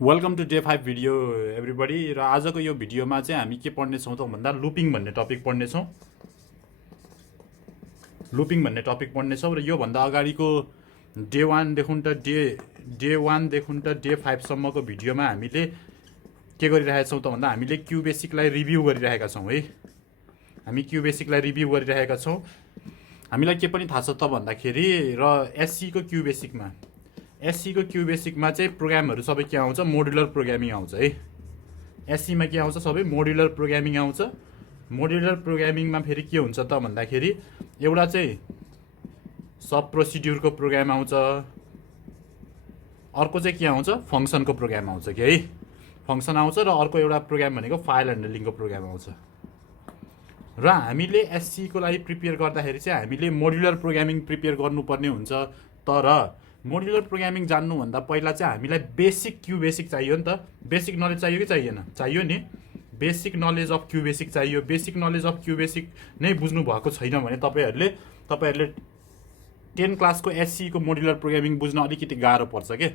Welcome to day 5 video everybody. र आजको यो भिडियोमा चाहिँ हामी के पढ्नेछौँ त भन्दा लुपिङ भन्ने टपिक पढ्नेछौँ। लुपिङ भन्ने टपिक पढ्नेछौँ र योभन्दा अगाडिको डे 1देखि त डे 5सम्मको भिडियोमा हामीले के गरिरहेका छौँ त भन्दा हामीले क्यु बेसिकलाई रिभ्यू गरिरहेका छौँ है। हामी क्यु बेसिकलाई रिभ्यू गरिरहेका छौँ। हामीलाई के पनि थाहा छ त भन्दाखेरि र एससीको क्यु बेसिकमा चाहिँ प्रोग्रामहरू सबै के आउँछ, मोडुलर प्रोग्रामिङ आउँछ है। एससीमा के आउँछ, सबै मोडुलर प्रोग्रामिङ आउँछ। मोडुलर प्रोग्रामिङमा फेरि के हुन्छ त भन्दाखेरि एउटा चाहिँ सब प्रोसिड्युरको प्रोग्राम आउँछ, अर्को चाहिँ के आउँछ, फङ्सनको प्रोग्राम आउँछ कि है। फङ्सन आउँछ र अर्को एउटा प्रोग्राम भनेको फाइल ह्यान्डलिङको प्रोग्राम आउँछ। र हामीले एससीको लागि प्रिपेयर गर्दाखेरि चाहिँ हामीले मोडुलर प्रोग्रामिङ प्रिपेयर गर्नुपर्ने हुन्छ। तर मोडुलर प्रोग्रामिङ जान्नुभन्दा पहिला चाहिँ हामीलाई बेसिक क्यु बेसिक चाहियो नि त। बेसिक नलेज चाहियो कि चाहिएन? चाहियो नि। Basic knowledge of QBasic चाहियो। Basic knowledge of QBasic नै बुझ्नु भएको छैन भने तपाईँहरूले 10 क्लासको एससीको मोडुलर प्रोग्रामिङ बुझ्न अलिकति गाह्रो पर्छ के।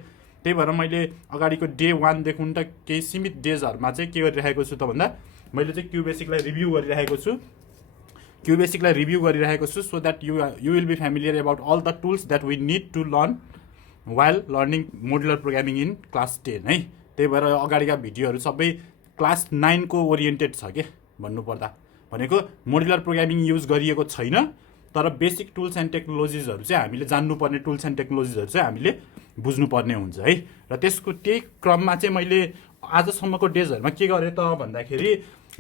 त्यही भएर मैले अगाडिको डे 1देखि त केही सीमित डेजहरूमा चाहिँ के गरिरहेको छु त भन्दा मैले चाहिँ क्यु बेसिकलाई रिभ्यू गरिरहेको छु so that you will be familiar about all the tools that we need to learn while learning modular programming in class 10 है। त्यही भएर अगाडिका भिडियोहरू सबै क्लास 9 को ओरिएन्टेड छ के भन्नुपर्दा। भनेको मोडुलर प्रोग्रामिङ युज गरिएको छैन, तर बेसिक टुल्स एन्ड टेक्नोलोजिजहरू चाहिँ हामीले जान्नुपर्ने टुल्स एन्ड टेक्नोलोजिजहरू चाहिँ हामीले बुझ्नुपर्ने हुन्छ है। र त्यसको त्यही क्रममा चाहिँ मैले आजसम्मको डेजहरूमा के गरेँ त भन्दाखेरि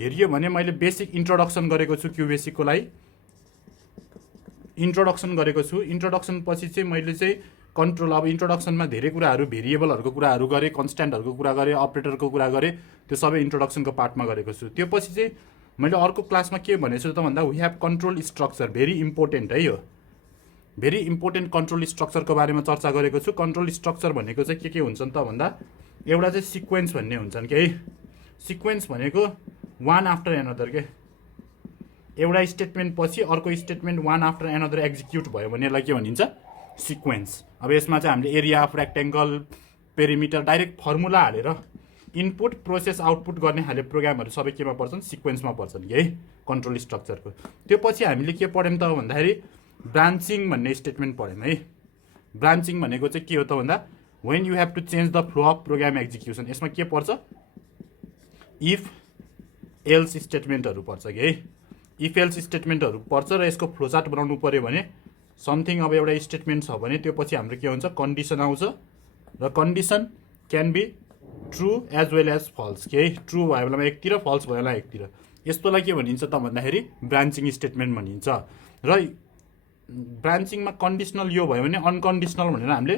हेरियो भने मैले बेसिक इन्ट्रोडक्सन गरेको छु क्यु बेसिकको लागि। इन्ट्रोडक्सन पछि चाहिँ मैले चाहिँ कन्ट्रोल, अब इन्ट्रोडक्सनमा धेरै कुराहरू, भेरिएबलहरूको कुराहरू गरेँ, कन्स्ट्यान्टहरूको कुरा गरेँ, अपरेटरको कुरा गरेँ, त्यो सबै इन्ट्रोडक्सनको पार्टमा गरेको छु। त्यो पछि चाहिँ मैले अर्को क्लासमा के भनेको छु त भन्दा we have control structure, very important है। यो भेरी इम्पोर्टेन्ट कन्ट्रोल स्ट्रक्चरको बारेमा चर्चा गरेको छु। कन्ट्रोल स्ट्रक्चर भनेको चाहिँ के हुन्छन् त भन्दा एउटा चाहिँ सिक्वेन्स भन्ने हुन्छन् कि है। सिक्वेन्स भनेको वान आफ्टर एनदर के, एउटा स्टेटमेन्ट पछि अर्को statement one after another execute भयो भने यसलाई के भनिन्छ, सिक्वेन्स। अब यसमा चाहिँ हामीले area of rectangle, perimeter direct formula हालेर इनपुट प्रोसेस आउटपुट गर्ने खाले प्रोग्रामहरू सबै केमा पर्छन्, सिक्वेन्समा पर्छन् कि है कन्ट्रोल स्ट्रक्चरको। त्यो पछि हामीले के पढ्यौँ त भन्दाखेरि ब्रान्चिङ भन्ने स्टेटमेन्ट पढ्यौँ है। ब्रान्चिङ भनेको चाहिँ के हो त भन्दा when you have to change the flow of program execution. यसमा के पर्छ, इफ एल्स स्टेटमेन्टहरू पर्छ कि है। इफ एल्स स्टेटमेन्टहरू पर्छ र यसको फ्लोचार्ट बनाउनु पऱ्यो भने समथिङ, अब एउटा स्टेटमेन्ट छ भने त्यो पछि हाम्रो के हुन्छ, कन्डिसन आउँछ र condition can be true as well as false के है। ट्रु भयो बेलामा एकतिर, फल्स भयो बेला एकतिर। यस्तोलाई के भनिन्छ त भन्दाखेरि ब्रान्चिङ स्टेटमेन्ट भनिन्छ। र ब्रान्चिङमा कन्डिसनल यो भयो भने अनकन्डिसनल भनेर हामीले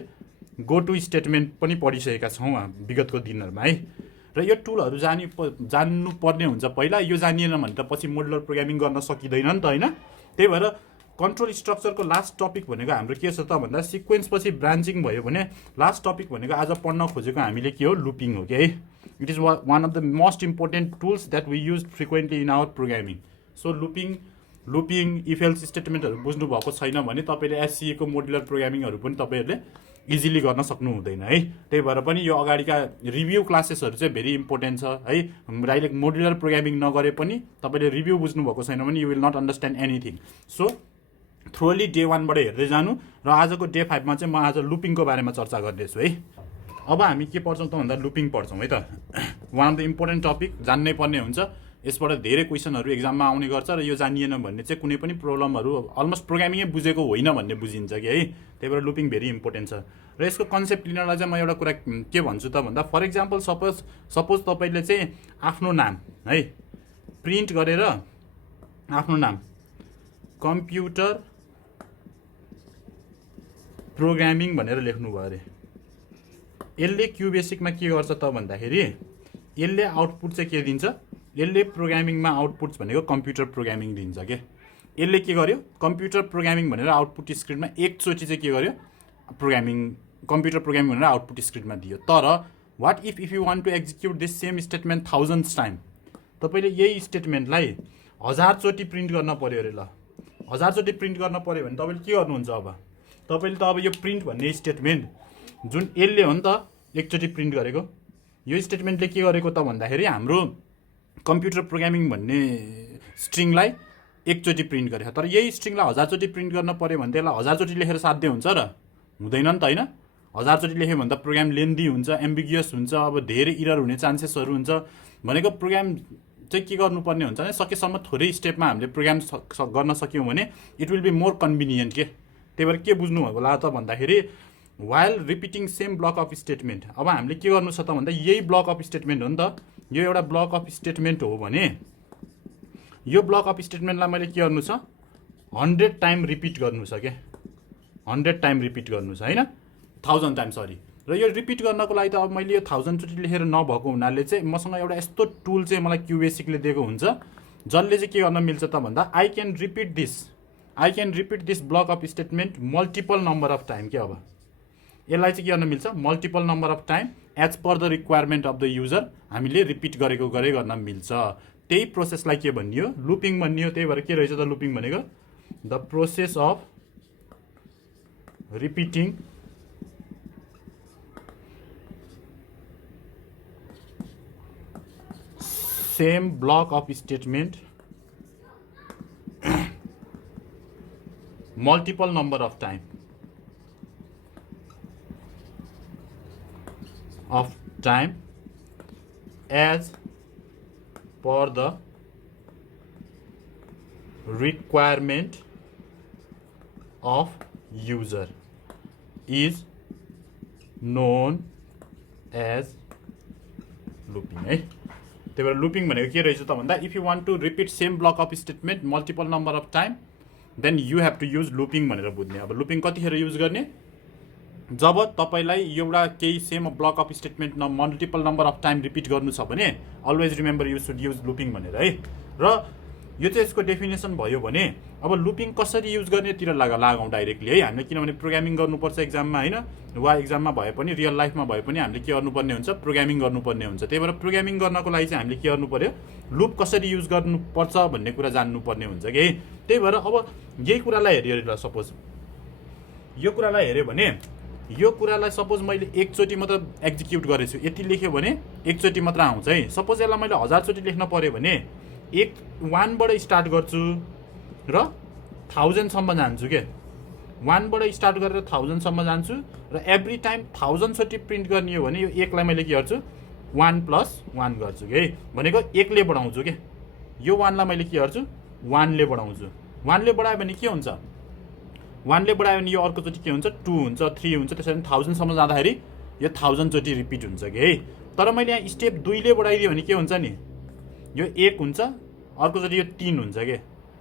गो टु स्टेटमेन्ट पनि पढिसकेका छौँ विगतको दिनहरूमा है। र यो टुलहरू जान्नुपर्ने हुन्छ पहिला। यो जानिएन भने त पछि मोडुलर प्रोग्रामिङ गर्न सकिँदैन नि त होइन। त्यही भएर कन्ट्रोल स्ट्रक्चरको लास्ट टपिक भनेको हाम्रो के छ त भन्दा सिक्वेन्स पछि ब्रान्चिङ भयो भने लास्ट टपिक भनेको आज पढ्न खोजेको हामीले के हो, लुपिङ हो कि है। It is one of the most important tools that we use frequently in our programming. So looping if else स्टेटमेन्टहरू बुझ्नु भएको छैन भने तपाईँले एससीएको मोडुलर प्रोग्रामिङहरू पनि तपाईँहरूले इजिली गर्न सक्नु हुँदैन है। त्यही भएर पनि यो अगाडिका रिभ्यू क्लासेसहरू चाहिँ भेरी इम्पोर्टेन्ट छ है। डाइरेक्ट मोडुलर प्रोग्रामिङ नगरे पनि तपाईँले रिभ्यू बुझ्नुभएको छैन भने you will not understand anything. So thoroughly day 1बाट हेर्दै जानु र आजको डे 5मा चाहिँ म आज लुपिङको बारेमा चर्चा गर्दैछु है। अब हामी के पढ्छौँ त भन्दा लुपिङ पढ्छौँ है त। One of the important topic, जान्नै पर्ने हुन्छ। यसबाट धेरै क्वेसनहरू एक्जाममा आउने गर्छ र यो जानिएन भने चाहिँ कुनै पनि प्रब्लमहरू अलमोस्ट प्रोग्रामिङै बुझेको होइन भन्ने बुझिन्छ कि है। त्यही भएर लुपिङ भेरी इम्पोर्टेन्ट छ। र यसको कन्सेप्ट लिनलाई चाहिँ म एउटा कुरा के भन्छु त भन्दा फर इक्जाम्पल सपोज तपाईँले चाहिँ आफ्नो नाम है प्रिन्ट गरेर आफ्नो नाम कम्प्युटर प्रोग्रामिङ भनेर लेख्नुभयो अरे। यसले क्यु बेसिकमा के गर्छ त भन्दाखेरि यसले आउटपुट चाहिँ के दिन्छ, यसले प्रोग्रामिङमा आउटपुट्स भनेको कम्प्युटर प्रोग्रामिङ दिन्छ के। यसले के गर्यो, कम्प्युटर प्रोग्रामिङ भनेर आउटपुट स्क्रिनमा एकचोटि चाहिँ के गर्यो, कम्प्युटर प्रोग्रामिङ भनेर आउटपुट स्क्रिनमा दियो। तर what if you want to execute this same statement thousands time, तपाईँले यही स्टेटमेन्टलाई 1000 चोटि प्रिन्ट गर्न पऱ्यो अरे। ल 1000 चोटि प्रिन्ट गर्न पऱ्यो भने तपाईँले के गर्नुहुन्छ, अब तपाईँले त अब यो प्रिन्ट भन्ने स्टेटमेन्ट जुन यसले हो नि त एकचोटि प्रिन्ट गरेको, यो स्टेटमेन्टले के गरेको त भन्दाखेरि हाम्रो कम्प्युटर प्रोग्रामिङ भन्ने स्ट्रिङलाई एकचोटि प्रिन्ट गरेको, तर यही स्ट्रिङलाई 1000चोटि प्रिन्ट गर्न पर्यो भने त्यसलाई 1000चोटि लेखेर साध्य हुन्छ र हुँदैन नि त होइन। 1000चोटि लेख्यो भने त प्रोग्राम लेन्दी हुन्छ, एम्बिगियस हुन्छ, अब धेरै इरर हुने चान्सेसहरू हुन्छ। भनेको प्रोग्राम चाहिँ के गर्नुपर्ने हुन्छ भने सकेसम्म थोरै स्टेपमा हामीले प्रोग्राम गर्न सक्यौँ भने it will be more convenient के। त्यही भएर के बुझ्नु होला त भन्दाखेरि while repeating same block of statement, अब हामीले के गर्नु छ त भन्दा यही ब्लक अफ स्टेटमेन्ट हो नि त, यो एउटा ब्लक अफ स्टेटमेन्ट हो भने यो ब्लक अफ स्टेटमेन्टलाई मैले के गर्नु छ 100 टाइम रिपिट गर्नु छ के, 100 टाइम रिपिट गर्नु छ होइन, 1000 टाइम सरी। र यो रिपिट गर्नको लागि त अब मैले यो 1000 चोटि लेखेर नभएको हुनाले चाहिँ मसँग एउटा यस्तो टुल चाहिँ मलाई क्युबेसिकले दिएको हुन्छ जसले चाहिँ के गर्न मिल्छ त भन्दा I can repeat this block of statement multiple number of time के। अब यसलाई चाहिँ के गर्न मिल्छ multiple number of time as per the requirement of the user हामीले रिपिट गरेको गर्न मिल्छ। त्यही प्रोसेसलाई के भनियो लुपिङ भनियो। त्यही भएर के रहेछ त लुपिङ भनेको the process of repeating same block of statement multiple number of time as per the requirement of user is known as looping है। त्यही भएर लुपिङ भनेको के रहेछ त भन्दा if you want to repeat same block of statement multiple number of time then you have to use looping भनेर बुझ्ने। अब लुपिङ कतिखेर युज गर्ने जब तपाईँलाई एउटा केही same block of statement multiple number of time repeat गर्नु छ भने always remember you should use looping भनेर है। र यो चाहिँ यसको डेफिनेसन भयो भने अब लुपिङ कसरी युज गर्नेतिर लागौँ डाइरेक्टली है। हामीले किनभने प्रोग्रामिङ गर्नुपर्छ एक्जाममा होइन, वा एक्जाममा भए पनि रियल लाइफमा भए पनि हामीले के गर्नुपर्ने हुन्छ प्रोग्रामिङ गर्नुपर्ने हुन्छ। त्यही भएर प्रोग्रामिङ गर्नको लागि चाहिँ हामीले के गर्नु पर्यो लुप कसरी युज गर्नुपर्छ भन्ने कुरा जान्नुपर्ने हुन्छ कि। त्यही भएर अब यही कुरालाई हेऱ्यो ल सपोज यो कुरालाई हेऱ्यो भने यो कुरालाई सपोज मैले एकचोटि मात्र एक्जिक्युट गरेछु यति लेख्यो भने एकचोटि मात्र आउँछ है। सपोज यसलाई मैले 1000चोटि लेख्न पर्यो भने 1 बाट स्टार्ट गर्छु र 1000 सम्म जान्छु के। 1 बाट स्टार्ट गरेर 1000 सम्म जान्छु र एभ्री टाइम 1000 चोटि प्रिन्ट गर्ने हो भने यो 1 लाई मैले के गर्छु 1 + 1 गर्छु के। भनेको 1 ले बढाउँछु के, यो 1 लाई मैले के गर्छु 1 ले बढाउँछु। 1 ले बढायो भने के हुन्छ 1 ले बढायो भने यो अर्कोचोटि के हुन्छ 2 हुन्छ 3 हुन्छ, त्यसरी 1000 सम्म जाँदाखेरि यो 1000 चोटि रिपिट हुन्छ के। तर मैले यहाँ स्टेप 2 ले बढाइदियो भने के हुन्छ नि यो 1 हुन्छ, अर्कोचोटि यो 3 हुन्छ के,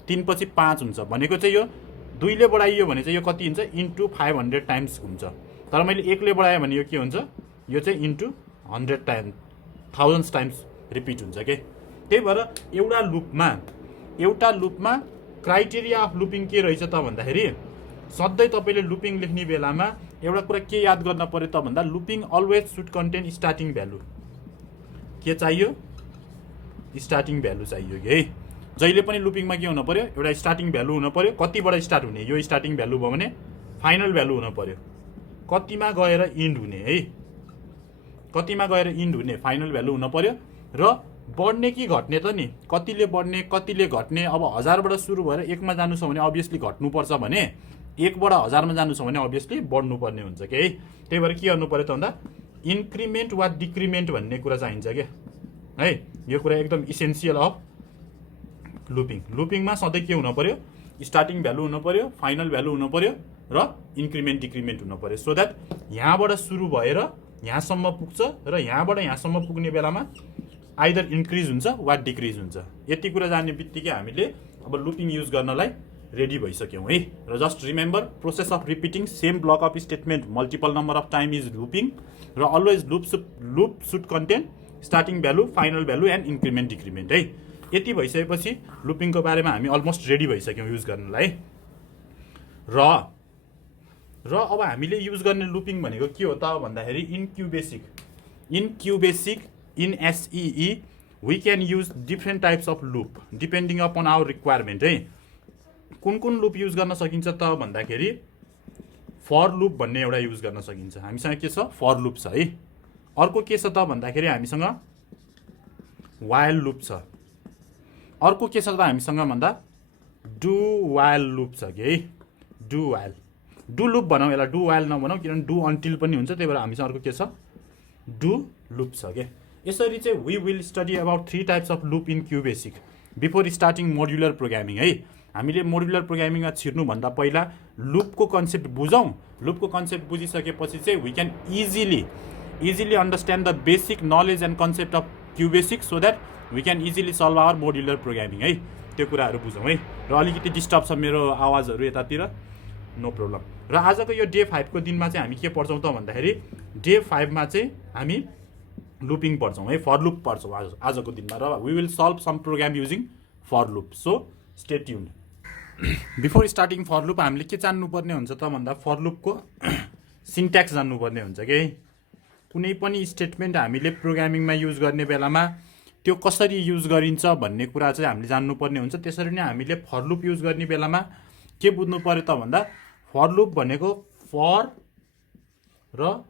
3 पछि 5 हुन्छ। भनेको चाहिँ यो 2 ले बढाइयो भने चाहिँ यो कति हुन्छ इन्टु 500 टाइम्स हुन्छ। तर मैले 1 ले बढाएँ भने यो के हुन्छ यो चाहिँ इन्टु 100 टाइम 1000 टाइम्स रिपिट हुन्छ के। त्यही भएर एउटा लुपमा क्राइटेरिया अफ लुपिङ के रहेछ त भन्दाखेरि सधैँ तपाईँले लुपिङ लेख्ने बेलामा एउटा कुरा के याद गर्न पर्यो त भन्दा looping always should contain starting value. के चाहियो स्टार्टिङ भ्यालु चाहियो कि है। जहिले पनि लुपिङमा के हुन पर्यो एउटा स्टार्टिङ भ्यालु हुन पर्यो। कतिबाट स्टार्ट हुने यो स्टार्टिङ भ्यालु भयो भने फाइनल भ्यालु हुन पर्यो, कतिमा गएर इन्ड हुने है, कतिमा गएर इन्ड हुने फाइनल भ्यालु हुन पर्यो। र बढ्ने कि घट्ने त नि कतिले बढ्ने कतिले घट्ने। अब 1000 बाट सुरु भएर 1 मा जानु छ भने अभियसली घट्नुपर्छ भने 1 बाट 1000 मा जानु छ भने अभियसली बढ्नुपर्ने हुन्छ के है। त्यही भएर के गर्नु पर्यो त भन्दा इन्क्रिमेन्ट वा डिक्रिमेन्ट भन्ने कुरा चाहिन्छ के है। यो कुरा एकदम इसेन्सियल अफ लुपिङ। लुपिङमा सधैँ के हुन पर्यो स्टार्टिङ भ्यालु हुन पर्यो, फाइनल भ्यालु हुन पर्यो र इन्क्रिमेन्ट डिक्रिमेन्ट हुन पर्यो सो द्याट यहाँबाट सुरु भएर यहाँसम्म पुग्छ र यहाँबाट यहाँसम्म पुग्ने बेलामा आइदर इन्क्रिज हुन्छ वा डिक्रिज हुन्छ। यति कुरा जान्ने बित्तिकै हामीले अब लुपिङ युज गर्नलाई रेडी भइसक्यौँ है। र just remember process of repeating same block of statement multiple number of time is looping र always loop should contain starting value final value and increment decrement है। यति भइसकेपछि लुपिङको बारेमा हामी अलमोस्ट रेडी भइसक्यौँ युज गर्नलाई। र अब हामीले युज गर्ने लुपिङ भनेको के हो त भन्दाखेरि in QBasic in SE we can use different types of loop depending upon our requirement है। कुन लुप युज गर्न सकिन्छ त भन्दाखेरि फर लुप भन्ने एउटा युज गर्न सकिन्छ। हामीसँग के छ फर लुप छ है। अर्को के छ त भन्दाखेरि हामीसँग वाइल लुप छ। अर्को के छ त हामीसँग भन्दा डु वाइल लुप छ कि है। डु लुप भनौँ, यसलाई डु वाइल नभनौँ किनभने डु अन्टिल पनि हुन्छ, त्यही भएर हामीसँग अर्को के छ डु लुप छ के। यसरी चाहिँ we will study about 3 types of loop in QBasic before starting modular programming है। हामीले मोड्युलर प्रोग्रामिङमा छिर्नुभन्दा पहिला लुपको कन्सेप्ट बुझौँ। लुपको कन्सेप्ट बुझिसकेपछि चाहिँ we can easily understand the basic knowledge and concept of QBasic so that we can easily solve our modular programming है। त्यो कुराहरू बुझौँ है। र अलिकति डिस्टर्ब छ मेरो आवाजहरू यतातिर, नो प्रब्लम। र आजको यो डे 5 को दिनमा चाहिँ हामी के पढ्छौँ त भन्दाखेरि डे 5 मा चाहिँ हामी लुपिङ पढ्छौँ है, फर लुप पढ्छौँ आजको दिनमा। र we will solve some program using for loop, so stay tuned. Before starting for loop हामीले के जान्नुपर्ने हुन्छ त भन्दा फर लुपको सिन्ट्याक्स जान्नुपर्ने हुन्छ कि कुनै पनि स्टेटमेन्ट हामीले प्रोग्रामिङमा युज गर्ने बेलामा त्यो कसरी युज गरिन्छ भन्ने कुरा चाहिँ हामीले जान्नुपर्ने हुन्छ। त्यसरी नै हामीले फर लुप युज गर्ने बेलामा के बुझ्नु पर्यो त भन्दा फर लुप भनेको फर र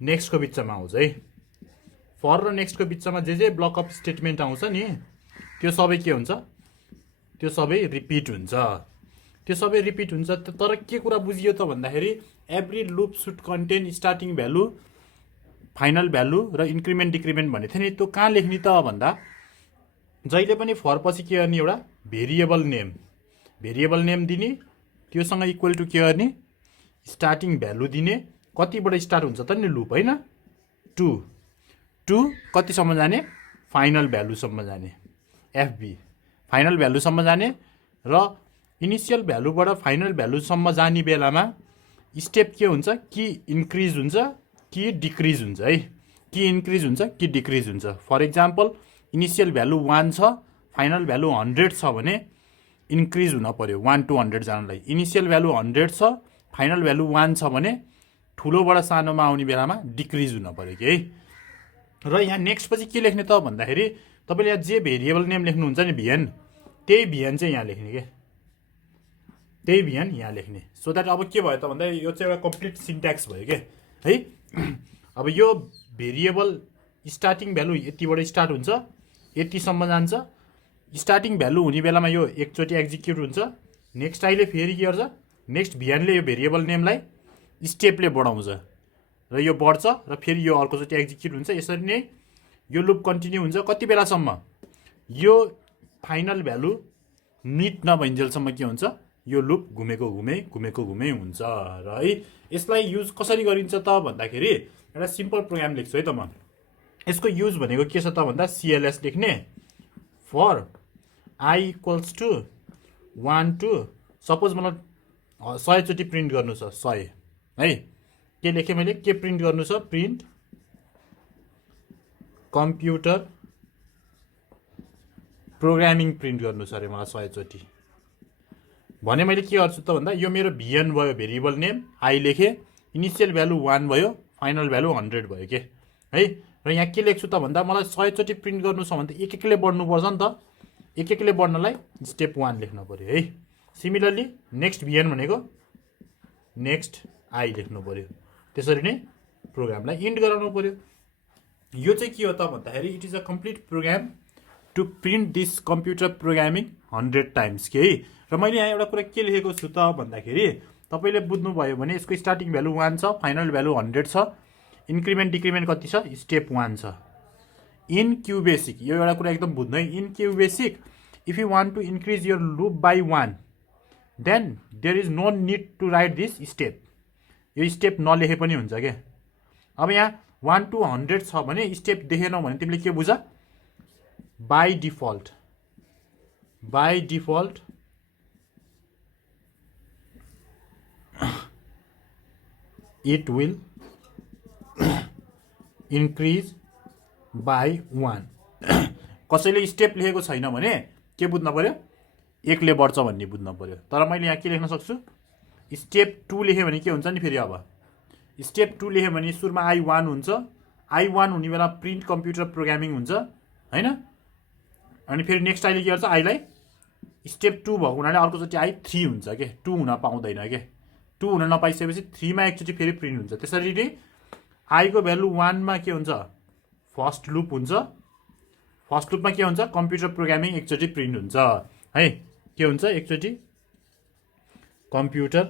नेक्स्टको बिचमा आउँछ है। फर र नेक्स्टको बिचमा जे ब्लक अफ स्टेटमेन्ट आउँछ नि त्यो सबै के हुन्छ, त्यो सबै रिपिट हुन्छ। तर के कुरा बुझियो त भन्दाखेरि every loop should contain starting value, final value र इन्क्रिमेन्ट डिक्रिमेन्ट भन्ने थियो नि। त्यो कहाँ लेख्ने त भन्दा जहिले पनि फर पछि के गर्ने, एउटा भेरिएबल नेम दिने, त्योसँग इक्वल टु के गर्ने स्टार्टिङ भ्यालु दिने। कतिबाट स्टार्ट हुन्छ त नि लुप होइन, टु कतिसम्म जाने फाइनल भ्यालुसम्म जाने, एफबी फाइनल भ्यालुसम्म जाने। र इनिसियल भ्यालुबाट फाइनल भ्यालुसम्म जाने बेलामा स्टेप के हुन्छ, कि इन्क्रिज हुन्छ कि डिक्रिज हुन्छ है, कि इन्क्रिज हुन्छ कि डिक्रिज हुन्छ। फर इक्जाम्पल इनिसियल भ्यालु 1 छ, फाइनल भ्यालु 100 छ भने इन्क्रिज हुन पर्यो 1 to 100 जानलाई। इनिसियल भ्यालु 100 छ, फाइनल भ्यालु 1 छ भने ठुलोबाट सानोमा आउने बेलामा डिक्रिज हुन पर्यो कि है। र यहाँ नेक्स्ट पछि के लेख्ने त भन्दाखेरि तपाईँले यहाँ जे भेरिएबल नेम लेख्नुहुन्छ नि भिएन, त्यही भिएन चाहिँ यहाँ लेख्ने के, त्यही भिएन यहाँ लेख्ने। सो द्याट अब के भयो त भन्दा यो चाहिँ एउटा कम्प्लिट सिन्ट्याक्स भयो के है। अब यो भेरिएबल स्टार्टिङ भ्यालु यतिबाट स्टार्ट हुन्छ, यतिसम्म जान्छ। स्टार्टिङ भ्यालु हुने बेलामा यो एकचोटि एक्जिक्युट हुन्छ। नेक्स्ट आइले फेरि के गर्छ, नेक्स्ट भिएनले यो भेरिएबल नेमलाई स्टेपले बढाउँछ र यो बढ्छ र फेरि यो अर्कोचोटि एक्जिक्युट हुन्छ। यसरी नै यो लुप कन्टिन्यू हुन्छ। कति बेलासम्म, यो फाइनल भ्यालु मिट नभइन्जेलसम्म के हुन्छ, यो लुप घुमेको घुमै हुन्छ। र है यसलाई युज कसरी गरिन्छ त भन्दाखेरि एउटा सिम्पल प्रोग्राम लेख्छु है त म। यसको युज भनेको के छ त भन्दा CLS लेख्ने, for I equals to 1 to suppose मलाई 100 चोटि प्रिन्ट गर्नु छ, 100 है। के लेखेँ मैले, के प्रिन्ट गर्नु छ, प्रिन्ट कम्प्युटर प्रोग्रामिङ प्रिन्ट गर्नु छ अरे मलाई 100 चोटि भने मैले के गर्छु त भन्दा यो मेरो भिएन भयो, भेरिएबल नेम आई लेखेँ, इनिसियल भ्यालु 1 भयो, फाइनल भ्यालु 100 भयो के है। र यहाँ के लेख्छु त भन्दा मलाई 100 चोटि प्रिन्ट गर्नु छ भने त एक एकले बढ्नुपर्छ नि त। एक एकले बढ्नलाई स्टेप 1 लेख्नु पर्यो है। सिमिलरली नेक्स्ट भिएन भनेको नेक्स्ट आई लेख्नु पर्यो। त्यसरी नै प्रोग्रामलाई इन्ड गराउनु पर्यो। यो चाहिँ के हो त भन्दाखेरि it is a complete program to print this computer programming 100 times के है। र मैले यहाँ एउटा कुरा के लेखेको छु त भन्दाखेरि तपाईँले बुझ्नुभयो भने यसको स्टार्टिङ भ्यालु 1 छ, फाइनल भ्यालु 100 छ, इन्क्रिमेन्ट डिक्रिमेन्ट कति छ, स्टेप 1 छ। इन क्युबेसिक यो एउटा कुरा एकदम बुझ्नु है। In QBasic if you want to increase your loop by 1 then there is no need to write this step. यो स्टेप नलेखे पनि हुन्छ क्या। अब यहाँ 1 to 100 छ भने स्टेप देखेनौ भने तिमीले के बुझ, by default it will increase by 1। कसैले स्टेप लेखेको छैन भने के बुझ्न पर्यो, एकले बढ्छ भन्ने बुझ्न पर्यो। तर मैले यहाँ के लेख्न सक्छु, स्टेप 2 लेखेँ भने के हुन्छ नि फेरि। अब स्टेप 2 लेखेँ भने सुरुमा I1 हुन्छ, I1 हुने बेला प्रिन्ट कम्प्युटर प्रोग्रामिङ हुन्छ होइन। अनि फेरि नेक्स्ट आइले के गर्छ, आईलाई स्टेप 2 भएको हुनाले अर्कोचोटि I3 हुन्छ के, 2 हुन पाउँदैन के। 2 हुन नपाइसकेपछि 3 मा एकचोटि फेरि प्रिन्ट हुन्छ। त्यसरी नै आई को भ्यालु 1 मा के हुन्छ फर्स्ट लुप हुन्छ फर्स्ट लुपमा के हुन्छ कम्प्युटर प्रोग्रामिङ एकचोटि प्रिन्ट हुन्छ है के हुन्छ एकचोटि कम्प्युटर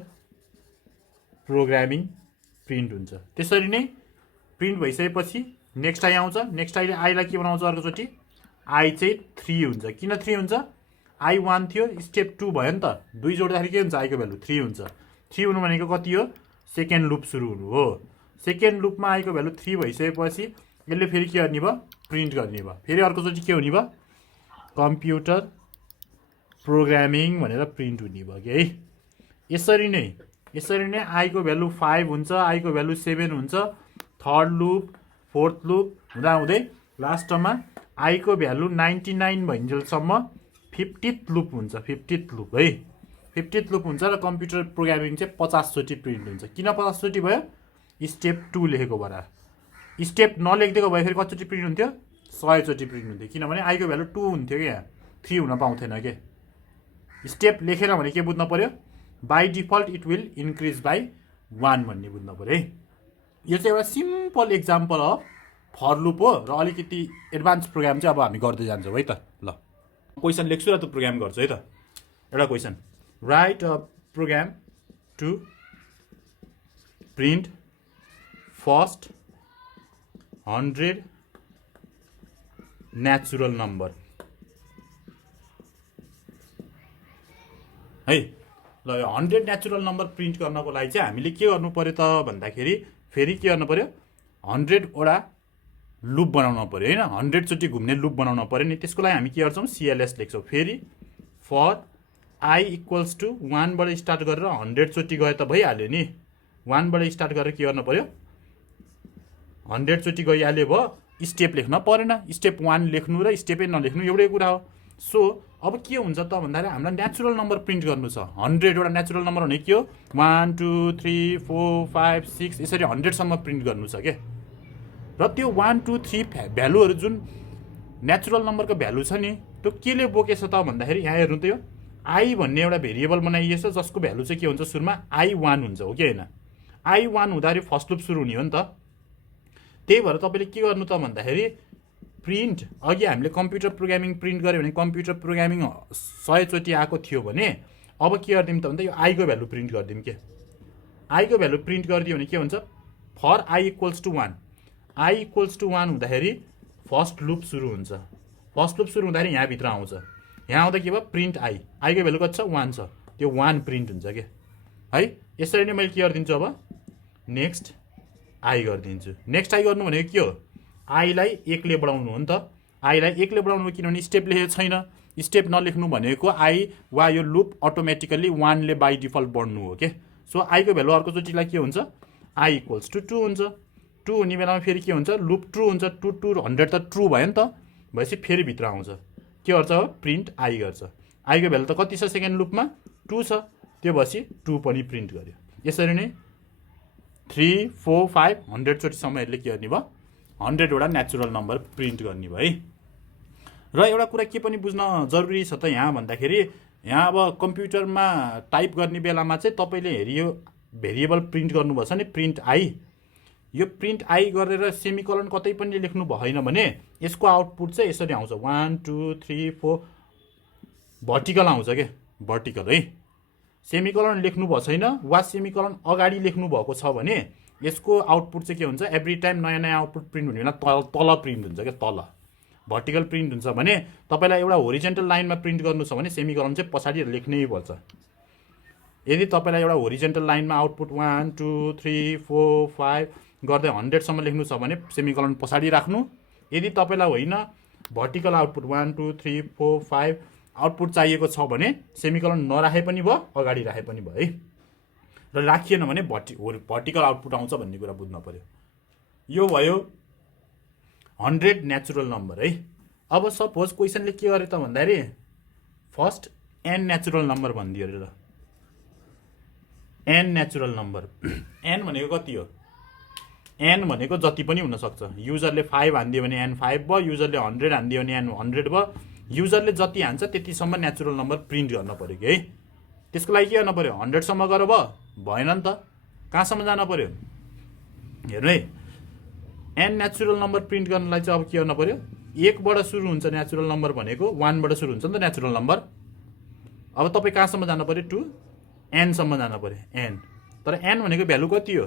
प्रोग्रामिङ प्रिन्ट हुन्छ त्यसरी नै प्रिन्ट भइसकेपछि नेक्स्ट आई आउँछ नेक्स्ट आईले आईलाई के बनाउँछ अर्कोचोटि आई चाहिँ 3 हुन्छ किन 3 हुन्छ आई 1 थियो स्टेप 2 भयो नि त 2 जोड्दाखेरि के हुन्छ आईको भ्यालु 3 हुन्छ 3 हुनु भनेको कति हो सेकेन्ड लुप सुरु हुनु हो सेकेन्ड लुपमा आईको भ्यालु 3 भइसकेपछि यसले फेरि के गर्ने भयो प्रिन्ट गर्ने भयो फेरि अर्कोचोटि के हुने भयो कम्प्युटर प्रोग्रामिङ भनेर प्रिन्ट हुने भयो कि है यसरी नै आईको भ्यालु 5 हुन्छ आईको भ्यालु 7 हुन्छ थर्ड लुप फोर्थ लुप हुँदा हुँदै लास्टमा आईको भ्यालु 99 भइन्जेलसम्म 50th लुप हुन्छ 50th लुप है 50th लुप हुन्छ र कम्प्युटर प्रोग्रामिङ चाहिँ 50 चोटि प्रिन्ट हुन्छ किन 50 चोटि भयो स्टेप 2 लेखेको भएर स्टेप नलेखिदिएको भए फेरि कतिचोटि प्रिन्ट हुन्थ्यो 100 चोटि प्रिन्ट हुन्थ्यो किनभने आईको भ्यालु 2 हुन्थ्यो कि यहाँ 3 हुन पाउँथेन के स्टेप लेखेर भने के बुझ्न पर्यो by default it will increase by 1 भन्ने बुझ्न पर्यो है यो चाहिँ एउटा simple example of for loop हो र अलिकति एडभान्स प्रोग्राम चाहिँ अब हामी गर्दै जान्छौँ है त ल क्वेसन लेख्छु र त्यो प्रोग्राम गर्छु है त एउटा question write a program to print first 100 natural number है ल 100 नेचुरल नम्बर प्रिन्ट गर्नको लागि चाहिँ हामीले के गर्नु पर्यो त भन्दाखेरि फेरि के गर्नु पर्यो 100 वटा लुप बनाउन पर्यो हैन 100 चोटि घुम्ने लुप बनाउन पर्यो नि त्यसको लागि हामी के गर्छौँ सीएलएस लेख्छौँ फेरि फर आई इक्वल्स टु 1 बाट स्टार्ट गरेर 100 चोटि गए त भइहाल्यो नि 1 बाट स्टार्ट गरेर के गर्नु पर्यो 100 चोटि गइहाल्यो भयो स्टेप लेख्न परेन स्टेप 1 लेख्नु र स्टेपै नलेख्नु एउटै कुरा हो सो अब के हुन्छ त भन्दाखेरि हामीलाई नेचुरल नम्बर प्रिन्ट गर्नु छ 100 वटा नेचुरल नम्बर भने के हो 1 2 3 4 5 6 यसरी 100 सम्म प्रिन्ट गर्नु छ के र त्यो 1 2 3 भ्यालुहरू जुन नेचुरल नम्बरको भ्यालु छ नि त्यो केले बोकेछ त भन्दाखेरि यहाँ हेर्नु त यो आई भन्ने एउटा भेरिएबल बनाइएको छ जसको भ्यालु चाहिँ के हुन्छ सुरुमा I1 हुन्छ हो कि हैन I1 हुँदाखेरि फर्स्ट लुप सुरु हुने हो नि त त्यही भएर तपाईँले के गर्नु त भन्दाखेरि प्रिन्ट अघि हामीले कम्प्युटर प्रोग्रामिङ प्रिन्ट गऱ्यो भने कम्प्युटर प्रोग्रामिङ 100 चोटि आएको थियो भने अब के गरिदिउँ त भन्दा यो आईको भ्यालु प्रिन्ट गरिदिउँ के आईको भ्यालु प्रिन्ट गरिदियो भने के हुन्छ for I equals to 1 I equals to 1 हुँदाखेरि फर्स्ट लुप सुरु हुन्छ फर्स्ट लुप सुरु हुँदाखेरि यहाँभित्र आउँछ यहाँ आउँदा के भयो प्रिन्ट आई आईको भ्यालु कति छ 1 छ त्यो 1 प्रिन्ट हुन्छ के है यसरी नै मैले के गरिदिन्छु अब नेक्स्ट आई गरिदिन्छु नेक्स्ट आई गर्नु भनेको के हो आईलाई 1 ले बढाउनु हो नि त आईलाई 1 ले बढाउनु किनभने स्टेप लेखेको छैन स्टेप नलेख्नु भनेको आई वा यो लुप अटोमेटिकली 1 ले बाई डिफल्ट बढ्नु हो के सो आईको भ्यालु अर्कोचोटिलाई के हुन्छ आई इक्वल्स टु 2 हुन्छ 2 हुने बेलामा फेरि के हुन्छ लुप ट्रु हुन्छ 2 2 100 त ट्रु भयो नि त भएपछि फेरि भित्र आउँछ के गर्छ प्रिन्ट आई गर्छ आईको भ्यालु त कति छ सेकेन्ड लुपमा 2 छ त्यो भएपछि 2 पनि प्रिन्ट गर्यो यसरी नै 3 4 5 100 चोटिसम्म यसले के गर्ने भयो 100 वटा नेचुरल नम्बर प्रिन्ट गर्ने भयो है र एउटा कुरा के पनि बुझ्न जरुरी छ त यहाँ भन्दाखेरि यहाँ अब कम्प्युटरमा टाइप गर्ने बेलामा चाहिँ तपाईँले हेरियो भेरिएबल प्रिन्ट गर्नुभएको छ नि प्रिन्ट आई यो प्रिन्ट आई गरेर सेमिकोलन कतै पनि लेख्नु भएन भने यसको आउटपुट चाहिँ यसरी आउँछ 1 2 3 4 भर्टिकल आउँछ के भर्टिकल है सेमिकोलन लेख्नु भएको छैन वा सेमिकोलन अगाडि लेख्नु भएको छ भने यसको आउटपुट चाहिँ के हुन्छ एभ्री टाइम नयाँ नयाँ आउटपुट प्रिन्ट हुने बेला तल प्रिन्ट हुन्छ क्या तल भर्टिकल प्रिन्ट हुन्छ भने तपाईँलाई एउटा होरिजेन्टल लाइनमा प्रिन्ट गर्नु छ भने सेमिकोलन चाहिँ पछाडि लेख्नै पर्छ यदि तपाईँलाई एउटा होरिजेन्टल लाइनमा आउटपुट 1 2 3 4 5 गर्दै 100 सम्म लेख्नु छ भने सेमिकोलन पछाडि राख्नु यदि तपाईँलाई होइन भर्टिकल आउटपुट 1 2 3 4 5 आउटपुट चाहिएको छ भने सेमिकोलन नराखे पनि भयो अगाडि राखे पनि भयो है र राखिएन भने भर्टिकल आउटपुट आउँछ भन्ने कुरा बुझ्न पर्यो यो भयो 100 नेचुरल नम्बर है अब सपोज क्वेसनले के गरे त भन्दाखेरि फर्स्ट n नेचुरल नम्बर भनिदियो अरे ल n नेचुरल नम्बर n भनेको कति हो n भनेको जति पनि हुन सक्छ युजरले 5 हान्दियो भने n 5 भयो युजरले 100 हान्दियो भने n 100 भयो युजरले जति हान्छ त्यतिसम्म नेचुरल नम्बर प्रिन्ट गर्न पर्यो कि है त्यसको लागि के गर्न पर्यो 100 सम्म गरेर भयो भएन नि त कहाँसम्म जान पर्यो हेर्नु है एन नेचुरल नम्बर प्रिन्ट गर्नलाई चाहिँ अब के गर्न पर्यो, 1 बाट सुरु हुन्छ नेचुरल नम्बर भनेको, 1 बाट सुरु हुन्छ नि त नेचुरल नम्बर। अब तपाईँ कहाँसम्म जानु पर्यो, टु एनसम्म जानु पर्यो, एन। तर एन भनेको भ्यालु कति हो,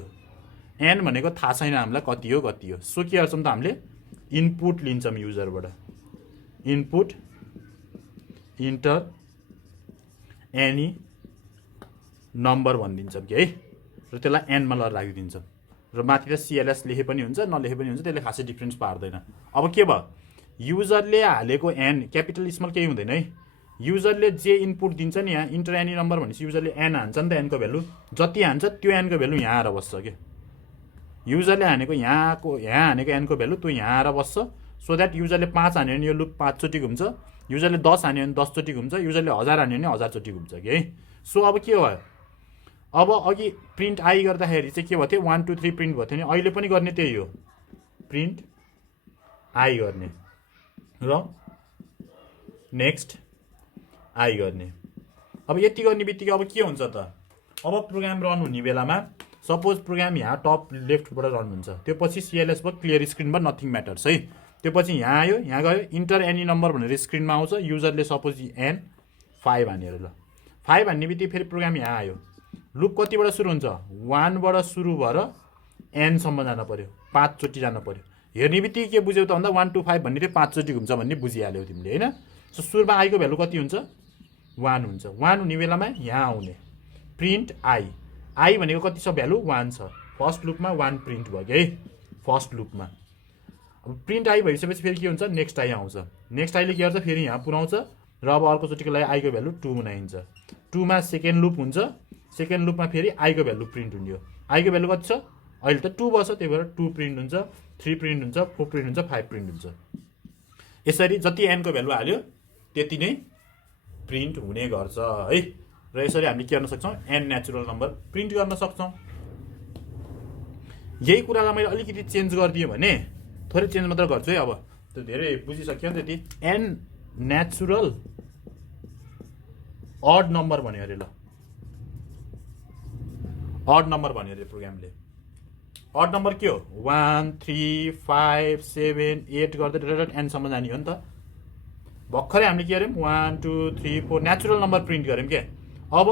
एन भनेको थाहा छैन हामीलाई कति हो कति हो। सो के गर्छौँ त हामीले इनपुट लिन्छौँ युजरबाट, इनपुट इन्टर एनी नम्बर भनिदिन्छौँ कि है, र त्यसलाई एनमा लगेर राखिदिन्छौँ। र माथि त सिएलएस लेखे पनि हुन्छ नलेखे पनि हुन्छ, त्यसले खासै डिफ्रेन्स पार्दैन। अब के भयो, युजरले हालेको एन क्यापिटल स्मल केही हुँदैन है, युजरले जे इनपुट दिन्छ नि, यहाँ इन्टर एनी नम्बर भनेपछि युजरले एन हान्छ नि त, एनको भ्यालु जति हान्छ त्यो एनको भ्यालु यहाँ आएर बस्छ क्या। युजरले हानेको यहाँ हानेको एनको भ्यालु त्यो यहाँ आएर बस्छ। सो द्याट युजरले 5 हान्यो भने यो लुप 5 चोटि घुम्छ, युजरले 10 हान्यो भने 10 चोटि घुम्छ, युजरले 1000 हान्यो भने 1000 चोटि घुम्छ कि है। सो अब के भयो, अब अघि प्रिन्ट आई गर्दाखेरि चाहिँ के भयो थियो, 1 2 3 प्रिन्ट भयो थियो नि, अहिले पनि गर्ने त्यही हो, प्रिन्ट आई गर्ने र नेक्स्ट आई गर्ने। अब यति गर्ने बित्तिकै अब के हुन्छ त, अब प्रोग्राम रन हुने बेलामा सपोज प्रोग्राम यहाँ टप लेफ्टबाट रन हुन्छ, त्यो पछि सिएलएस भयो क्लियर स्क्रिन भयो नथिङ म्याटर्स है। त्यो पछि यहाँ आयो, यहाँ गयो, इन्टर एनी नम्बर भनेर स्क्रिनमा आउँछ, युजरले सपोज एन 5 हान्यो ल, 5 हान्ने बित्तिकै फेरि प्रोग्राम यहाँ आयो, लुप कतिबाट सुरु हुन्छ, 1 बाट सुरु भएर एनसम्म जानु पर्यो, 5 चोटि जानु पर्यो। हेर्ने बित्तिकै के बुझ्यौ त भन्दा 1 2 5 भन्ने 5 चोटि घुम्छ भन्ने बुझिहाल्यौ तिमीले होइन। सो सुरुमा आईको भ्यालु कति हुन्छ, 1 हुन्छ, 1 हुने बेलामा यहाँ आउने प्रिन्ट आई, आई भनेको कति छ भ्यालु 1 छ, फर्स्ट लुपमा 1 प्रिन्ट भयो कि है, फर्स्ट लुपमा। अब प्रिन्ट आई भइसकेपछि फेरि के हुन्छ, नेक्स्ट आई आउँछ, नेक्स्ट आईले के गर्छ फेरि यहाँ पुऱ्याउँछ, र अब अर्कोचोटिको लागि आईको भ्यालु 2 बनाइन्छ, 2 मा सेकेन्ड लुप हुन्छ, सेकेन्ड लुपमा फेरि आईको भ्यालु प्रिन्ट हुने हो, आईको भ्यालु कति छ अहिले त 2 बस्छ, त्यही भएर 2 प्रिन्ट हुन्छ, 3 प्रिन्ट हुन्छ, 4 प्रिन्ट हुन्छ, 5 प्रिन्ट हुन्छ। यसरी जति एनको भ्यालु हाल्यो त्यति नै प्रिन्ट हुने गर्छ है। र यसरी हामीले के गर्न सक्छौँ, एन नेचुरल नम्बर प्रिन्ट गर्न सक्छौँ। यही कुरालाई मैले अलिकति चेन्ज गरिदिएँ भने, थोरै चेन्ज मात्र गर्छु है, अब त्यो धेरै बुझिसक्यो नि त्यति। एन नेचुरल अड नम्बर भन्यो अरे, ल अड नम्बर भन्यो अरे प्रोग्रामले। अड नम्बर के हो, 1 3 5 7 8 गर्दै डाइरेक्ट एनसम्म जाने हो नि त। भर्खरै हामीले के गर्यौँ, 1 2 3 4 नेचुरल नम्बर प्रिन्ट गऱ्यौँ क्या। अब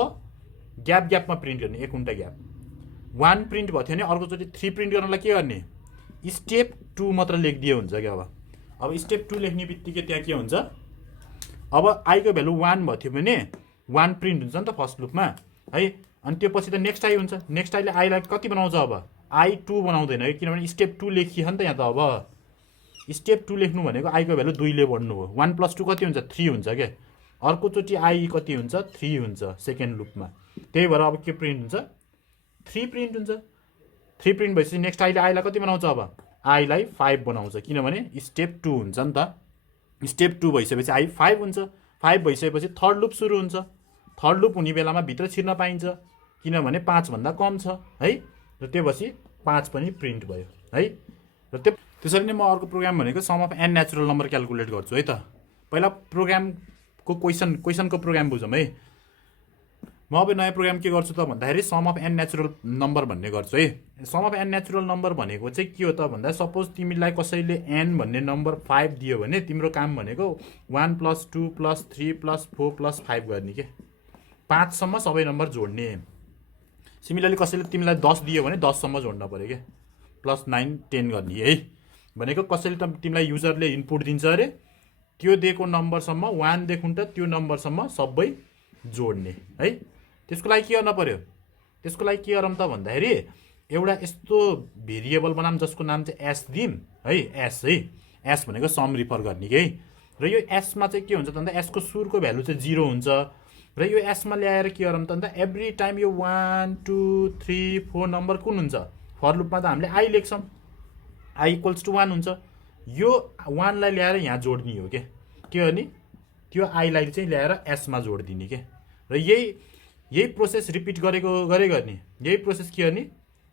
ग्याप ग्यापमा प्रिन्ट गर्ने, एक घन्टा ग्याप, 1 प्रिन्ट भएको थियो भने अर्कोचोटि 3 प्रिन्ट गर्नलाई के गर्ने, स्टेप 2 मात्र लेखिदियो हुन्छ क्या। अब स्टेप 2 लेख्ने बित्तिकै त्यहाँ के हुन्छ, अब आईको भ्यालु 1 भएको थियो भने 1 प्रिन्ट हुन्छ नि त फर्स्ट लुपमा है, अनि त्यो पछि त नेक्स्ट आई हुन्छ, नेक्स्ट आईले आईलाई कति बनाउँछ, अब आई 2 बनाउँदैन है, किनभने स्टेप 2 लेखियो नि त यहाँ त। अब स्टेप 2 लेख्नु भनेको आईको भ्यालु 2 ले बढ्नु हो, 1 + 2 कति हुन्छ 3 हुन्छ क्या, अर्कोचोटि आई कति हुन्छ 3 हुन्छ सेकेन्ड लुपमा, त्यही भएर अब के प्रिन्ट हुन्छ, 3 प्रिन्ट हुन्छ। 3 प्रिन्ट भएपछि नेक्स्ट आईले आईलाई कति बनाउँछ, अब आईलाई 5 बनाउँछ, किनभने स्टेप 2 हुन्छ नि त। स्टेप 2 भइसकेपछि आई 5 हुन्छ, 5 भइसकेपछि थर्ड लुप सुरु हुन्छ, थर्ड लुप हुने बेलामा भित्र छिर्न पाइन्छ किनभने 5 भन्दा कम छ है, र त्यो पछि 5 पनि प्रिन्ट भयो है। र त्यसरी नै म अर्को प्रोग्राम भनेको sum of an natural number calculate गर्छु है त। पहिला प्रोग्रामको क्वेसनको प्रोग्राम बुझौँ है। म अब नयाँ प्रोग्राम के गर्छु त भन्दाखेरि sum of an natural number भन्ने गर्छु है। Sum of an natural number भनेको चाहिँ के हो त भन्दा, सपोज तिमीलाई कसैले एन भन्ने नम्बर 5 दियो भने तिम्रो काम भनेको 1 + 2 + 3 + 4 + 5 गर्ने के, 5 सम्म सबै नम्बर जोड्ने। सिमिलरली कसैले तिमीलाई 10 दियो भने 10 सम्म जोड्न पर्यो के, +9 10 गर्ने है। भनेको कसैले त तिमीलाई युजरले इनपुट दिन्छ अरे, त्यो दिएको नम्बरसम्म 1 देखुन त त्यो नम्बरसम्म सबै जोड्ने है। त्यसको लागि के गर्न पर्यो, त्यसको लागि के गरौँ त भन्दाखेरि एउटा यस्तो भेरिएबल बनाऊँ जसको नाम चाहिँ एस दिम है, एस है, एस भनेको सम रिफर गर्ने के है। र यो एसमा चाहिँ के हुन्छ त भन्दा एसको सुरुको भ्यालु चाहिँ 0 हुन्छ, र यो एसमा ल्याएर के गरौँ त भन्दा एभ्री टाइम यो 1 2 3 4 नम्बर कुन हुन्छ, फर लुपमा त हामीले आई लेख्छौँ, आई = 1 हुन्छ, यो 1 लाई ल्याएर यहाँ जोड्ने हो के गर्ने, त्यो आईलाई चाहिँ ल्याएर एसमा जोडिदिने के। र यही प्रोसेस रिपिट गरेको गरे गर्ने, यही प्रोसेस के गर्ने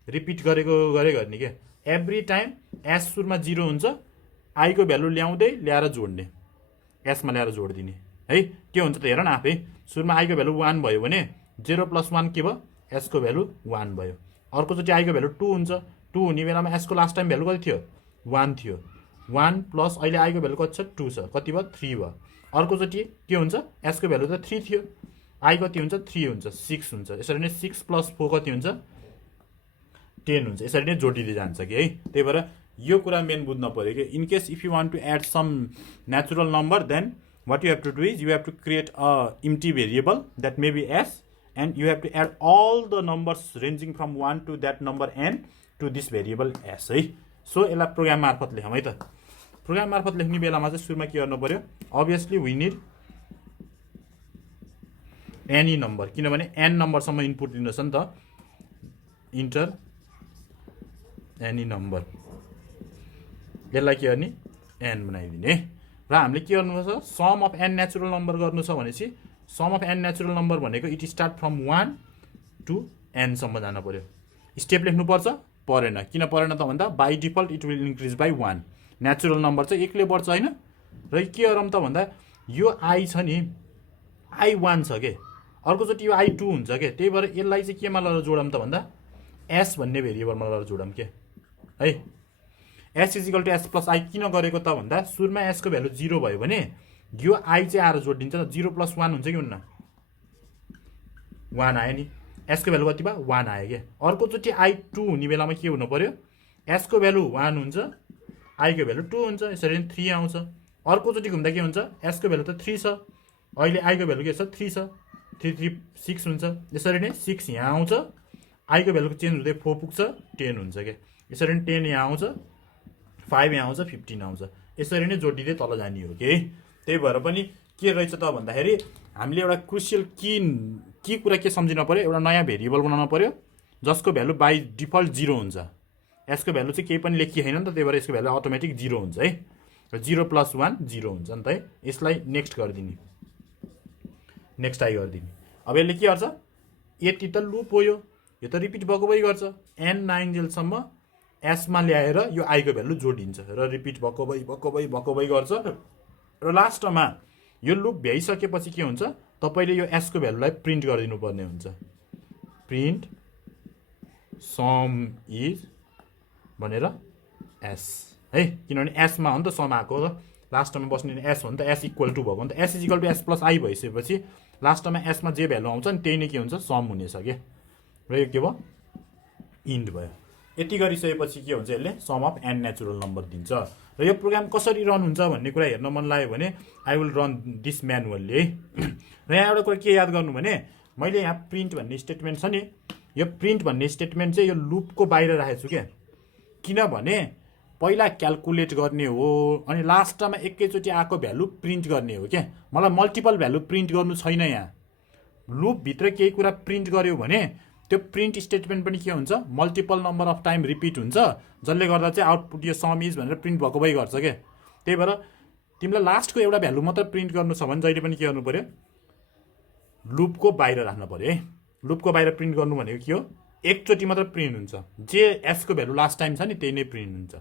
रिपिट गरेको गरे गर्ने के। एभ्री टाइम एस सुरुमा 0 हुन्छ, आईको भ्यालु ल्याउँदै ल्याएर जोड्ने, एसमा ल्याएर जोडिदिने है। के हुन्छ त हेर न आफै, सुरुमा आईको भ्यालु 1 भयो भने 0 + 1 के भयो, एसको भ्यालु 1 भयो। अर्कोचोटि आईको भ्यालु 2 हुन्छ, 2 हुने बेलामा एसको लास्ट टाइम भ्यालु कति थियो 1 थियो, 1 प्लस अहिले आईको भ्यालु कति छ 2 छ, कति भयो 3 भयो। अर्कोचोटि के हुन्छ, एसको भ्यालु त 3 थियो, आई कति हुन्छ 3 हुन्छ, 6 हुन्छ। यसरी नै 6 प्लस 4 कति हुन्छ 10 हुन्छ। यसरी नै जोडिँदै जान्छ कि है। त्यही भएर यो कुरा मेन बुझ्न पर्यो कि in case if you want to add some natural number then what you have to do is you have to create a empty variable that may be s and you have to add all the numbers ranging from 1 to that number n to this variable s है। So यसलाई programme मार्फत लेखौँ है त। Programme मार्फत लेख्ने बेलामा चाहिँ सुरुमा के गर्नु पर्यो, obviously we need any number, किनभने एन नम्बरसम्म इनपुट दिनुहोस् नि त, इन्टर एनी नम्बर, यसलाई के गर्ने एन बनाइदिने। र हामीले के गर्नुपर्छ, sum of an natural number गर्नु छ भनेपछि sum of an natural number भनेको इट स्टार्ट फ्रम 1 टु एनसम्म जानु पर्यो। स्टेप लेख्नुपर्छ परेन, किन परेन त भन्दा by default it will increase by 1। Natural number चाहिँ एक्लै बढ्छ होइन। र के गरौँ त भन्दा यो आई छ नि, आई 1 छ के, अर्कोचोटि यो आई 2 हुन्छ के, त्यही भएर यसलाई चाहिँ केमा लगेर जोडौँ त भन्दा एस भन्ने भेरिएबलमा लगेर जोडौँ के है। S is equal to S plus I किन गरेको त भन्दा सुरुमा एसको भ्यालु 0 भयो भने यो आई चाहिँ आएर जोडिन्छ त, 0 प्लस 1 हुन्छ कि हुन्न, 1 आयो नि, एसको भ्यालु कति भयो 1 आयो क्या। अर्कोचोटि आई 2 हुने बेलामा के हुनु पर्यो, एसको भ्यालु 1 हुन्छ, आईको भ्यालु 2 हुन्छ, यसरी 3 आउँछ। अर्कोचोटि घुम्दा के हुन्छ, एसको भ्यालु त 3 छ, अहिले आईको भ्यालु के छ 3 छ, 3 3 6 हुन्छ। यसरी नै 6 यहाँ आउँछ, आईको भ्यालु चेन्ज हुँदै 4 पुग्छ 10 हुन्छ क्या। यसरी नै 10 यहाँ आउँछ, 5 यहाँ आउँछ, 15 आउँछ। यसरी नै जोडिँदै तल जाने हो कि। त्यही भएर पनि के रहेछ त भन्दाखेरि हामीले एउटा क्रुसियल की कुरा के सम्झिन पर्यो, एउटा नयाँ भेरिएबल बनाउन पर्यो जसको भ्यालु बाई डिफल्ट 0 हुन्छ। यसको भ्यालु चाहिँ केही पनि लेखिएन नि त, त्यही भएर यसको भ्यालु अटोमेटिक 0 हुन्छ है। र 0 प्लस 1 0 हुन्छ नि त है। यसलाई नेक्स्ट गरिदिने, नेक्स्ट आई गरिदिने। अब यसले के गर्छ, यति त लुप हो, यो त रिपिट भएको भइ गर्छ, एन 9 जेलसम्म एसमा ल्याएर यो आईको भ्यालु जोडिन्छ र रिपिट भएको भइ गर्छ। र लास्टमा यो लुप भ्याइसकेपछि के हुन्छ, तपाईँले यो एसको भ्यालुलाई प्रिन्ट गरिदिनु पर्ने हुन्छ। प्रिन्ट सम इज भनेर एस है, किनभने एसमा हो नि त सम आएको हो, लास्टमा बस्ने एस हो नि त, एस इक्वल टु भएको हो नि त। S is equal to S plus I भइसकेपछि लास्टमा एसमा जे भ्यालु आउँछ नि त्यही नै के हुन्छ सम हुनेछ क्या। र यो के भयो इन्ड भयो। यति गरिसकेपछि के हुन्छ, यसले sum of an natural number दिन्छ। र यो प्रोग्राम कसरी रन हुन्छ भन्ने कुरा हेर्न मन लाग्यो भने आई विल रन दिस म्यानुअल्ली है। र यहाँ एउटा कुरा के याद गर्नु भने मैले यहाँ प्रिन्ट भन्ने स्टेटमेन्ट छ नि, यो प्रिन्ट भन्ने स्टेटमेन्ट चाहिँ यो लुपको बाहिर राखेको छु क्या, किनभने पहिला क्यालकुलेट गर्ने हो अनि लास्टमा एकैचोटि आएको भ्यालु प्रिन्ट गर्ने हो क्या। मलाई मल्टिपल भ्यालु प्रिन्ट गर्नु छैन। यहाँ लुपभित्र केही कुरा प्रिन्ट गर्यो भने त्यो प्रिन्ट स्टेटमेन्ट पनि के हुन्छ, multiple number of time repeat हुन्छ, जसले गर्दा चाहिँ आउटपुट यो सम इज भनेर प्रिन्ट भएको भइ गर्छ क्या। त्यही भएर तिमीलाई लास्टको एउटा भ्यालु मात्र प्रिन्ट गर्नु छ भने जहिले पनि के गर्नु पर्यो, लुपको बाहिर राख्नु पर्यो है। लुपको बाहिर प्रिन्ट गर्नु भनेको के हो, एकचोटि मात्र प्रिन्ट हुन्छ, जे एसको भ्यालु लास्ट टाइम छ नि त्यही नै प्रिन्ट हुन्छ।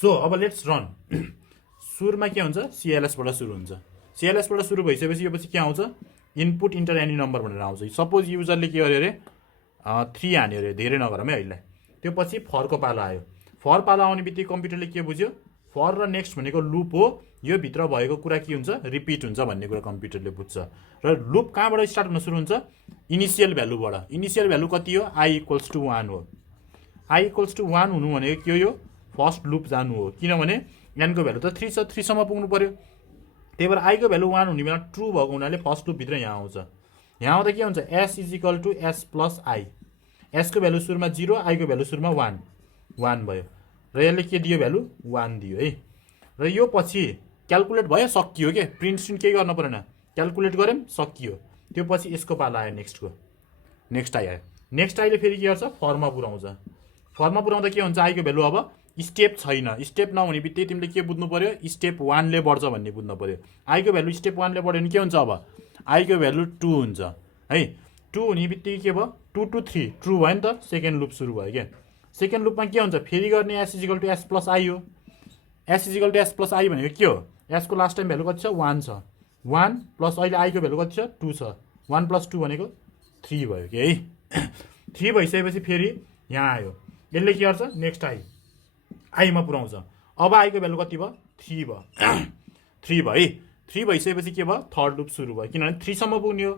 सो अब लेट्स रन। सुरुमा के हुन्छ, सिएलएसबाट सुरु हुन्छ। सिएलएसबाट सुरु भइसकेपछि यो पछि के आउँछ, इनपुट इन्टर एनी नम्बर भनेर आउँछ। सपोज युजरले के गर्यो अरे 3 हान्यो अरे, धेरै नगरौँ है अहिले। त्यो पछि फरको पालो आयो। फर पालो आउने बित्तिकै कम्प्युटरले के बुझ्यो, फर र नेक्स्ट भनेको लुप हो, यो भित्र भएको कुरा के हुन्छ रिपिट हुन्छ भन्ने कुरा कम्प्युटरले बुझ्छ। र लुप कहाँबाट स्टार्ट हुन सुरु हुन्छ, इनिसियल भ्यालुबाट। इनिसियल भ्यालु कति हो, आई इक्वल्स टु 1 हो। आई इक्वल्स टु 1 हुनु भनेको के हो, यो फर्स्ट लुप जानु हो, किनभने एनको भ्यालु त 3 छ, 3 सम्म पुग्नु पर्यो। त्यही भएर आईको भ्यालु 1 हुने बेला ट्रु भएको हुनाले फर्स्ट लुपभित्र यहाँ आउँछ। यहाँ आउँदा के हुन्छ, S is equal to S plus I. एसको भ्यालु सुरुमा 0, आईको भ्यालु सुरुमा 1 भयो। र यसले के दियो, भ्यालु 1 दियो है। र यो पछि क्यालकुलेट भयो, सकियो के, प्रिन्ट स्क्रिन केही गर्न परेन, क्यालकुलेट गऱ्यौँ सकियो। त्यो पछि यसको पाला आयो नेक्स्टको, नेक्स्ट आई आयो। नेक्स्ट आईले फेरि के गर्छ, फर्ममा पुऱ्याउँछ। फर्ममा पुऱ्याउँदा के हुन्छ, आईको भ्यालु अब स्टेप छैन। स्टेप नहुने बित्तिकै तिमीले के बुझ्नु पर्यो, स्टेप 1 ले बढ्छ भन्ने बुझ्नु पर्यो। आईको भ्यालु स्टेप 1 ले बढ्यो भने के हुन्छ, अब आईको भ्यालु 2 हुन्छ है। 2 हुने बित्तिकै के भयो, 2 to 3 ट्रु भयो नि त, सेकेन्ड लुप सुरु भयो क्या। सेकेन्ड लुपमा के हुन्छ, फेरि गर्ने S is equal to S plus I हो। S is equal to S plus I भनेको के हो, एसको लास्ट टाइम भ्यालु कति छ, 1 छ। 1 प्लस अहिले आईको भ्यालु कति छ, 2 छ। 1 + 2 भनेको 3 भयो कि है। 3 भइसकेपछि फेरि यहाँ आयो, यसले के गर्छ, नेक्स्ट आई आईमा पुऱ्याउँछ। अब आईको भ्यालु कति भयो 3 भयो 3 भयो है। 3 भइसकेपछि के भयो थर्ड लुप सुरु भयो किनभने 3 सम्म पुग्ने हो।